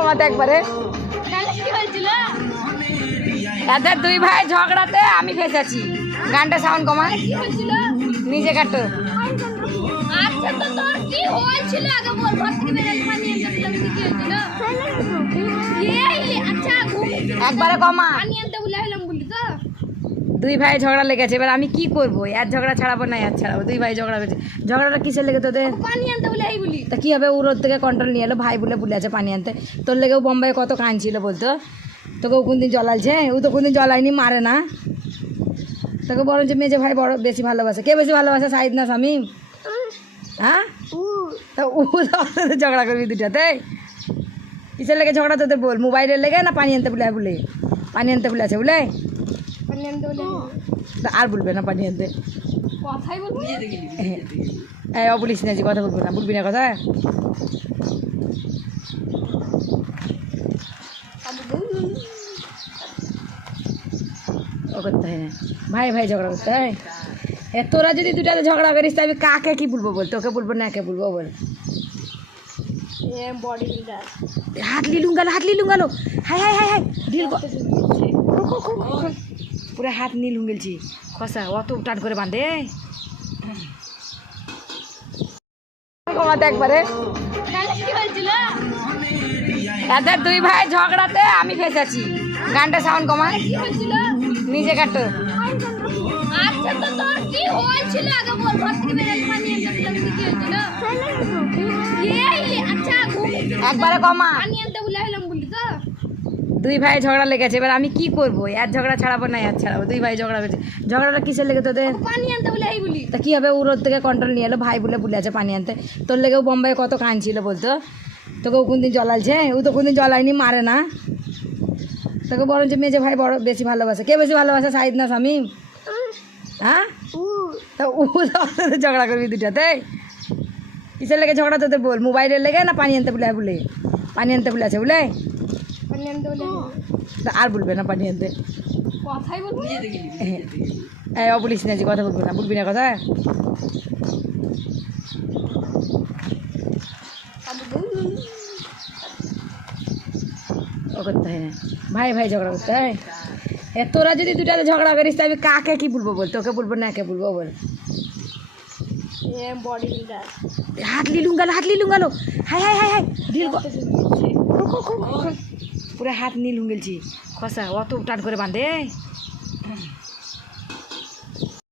কমাতে একবারে এদের দুই ভাই ঝগড়াতে আমি ফেসেছি। গানটা সাউন্ড কমা, নিজে কাটো। একবারে কমা। দুই ভাই ঝগড়া লেগেছে, এবার আমি কি করবো? এর ঝগড়া ছাড়াবো না এর ছাড়াবো? দুই ভাই ঝগড়া হয়েছে। ঝগড়াটা কিসের লেগে তোদের? পানি আনতে বলে এই বলি। তা কি হবে? ওর থেকে কন্ট্রোল নিয়ে এলো, ভাই বলে ভুলে আছে পানি আনতে। তোর লেগেও বোম্বাই কত কাঁদছিল বলতো, তোকেও কোনদিন জলালছে? ও তো কোনদিন জলায়নি, মারে না তোকে। বরঞ্চ মেজে ভাই বড় বেশি ভালোবাসে। কে বেশি ভালোবাসে, সাইদ না শামিম? হ্যাঁ, তা ও ঝগড়া করবি দুটাতে? কিসের লেগে ঝগড়া তোদের বল? মোবাইলের লেগে না পানি আনতে বলে? বলে পানি আনতে বলে আছে বলে? পানি আনতে বলে তা আর বলবে না পানি আনতে? কথাই বলবি। এই বলিস না যে কথা বলবো না, বলবি না কথা। ও করতে হয় না, ভাই ভাই ঝগড়া করতে হয়। তোরা যদি দুটাতে ঝগড়া করিস তা আমি কাকে কি বলবো বল? তোকে বলবো না একে বলবো বল? বডি বিল্ডার হাত লিলুম গেল। হাই হাই হাই হাই ঢিল পুরো হাত নীল হুঙ্গেলছি। খসা অত টান করে বাঁধে কমাতে একবারে। এদের দুই ভাই ঝগড়াতে আমি ফেসেছি। গানটা সাউন্ড কমা, নিজে কাটো। একবারে কমা। দুই ভাই ঝগড়া লেগেছে, এবার আমি কি করবো? এর ঝগড়া ছাড়াবো না এর ছাড়াবো? দুই ভাই ঝগড়া হয়েছে। ঝগড়াটা কিসের লেগে তোদের? পানি আনতে বলে এই বলি। তা কি হবে? ওর থেকে কন্ট্রোল নিয়ে এলো, ভাই বলে ভুলে আছে পানি আনতে। তোর লেগেও বোম্বাই কত কাঁদছিল বলতো, তোকেও কোনদিন জলালছে? ও তো কোনদিন জলায়নি, মারে না তোকে। বরঞ্চ মেজে ভাই বড় বেশি ভালোবাসে। কে বেশি ভালোবাসে, সাইদ না শামিম? হ্যাঁ, তা ও ঝগড়া করবি দুটাতে? কিসের লেগে ঝগড়া তোদের বল? মোবাইলের লেগে না পানি আনতে বলে? বলে পানি আনতে বলে আছে বলে? পানি আনতে বলে তা আর বলবে না পানি আনতে? কথাই বলবি। এই বলিস না যে কথা বলবো না, বলবি না কথা। ও করতে হয় না, ভাই ভাই ঝগড়া করতে হয়। তোরা যদি দুটাতে ঝগড়া করিস তা আমি কাকে কি বলবো বল? তোকে বলবো না একে বলবো বল? বডি বিল্ডার হাত লিলুম গেল। হাই হাই হাই হাই ঢিল পুরো হাত নীল হুঙ্গেলছি। খসা অত টান করে বাঁধে।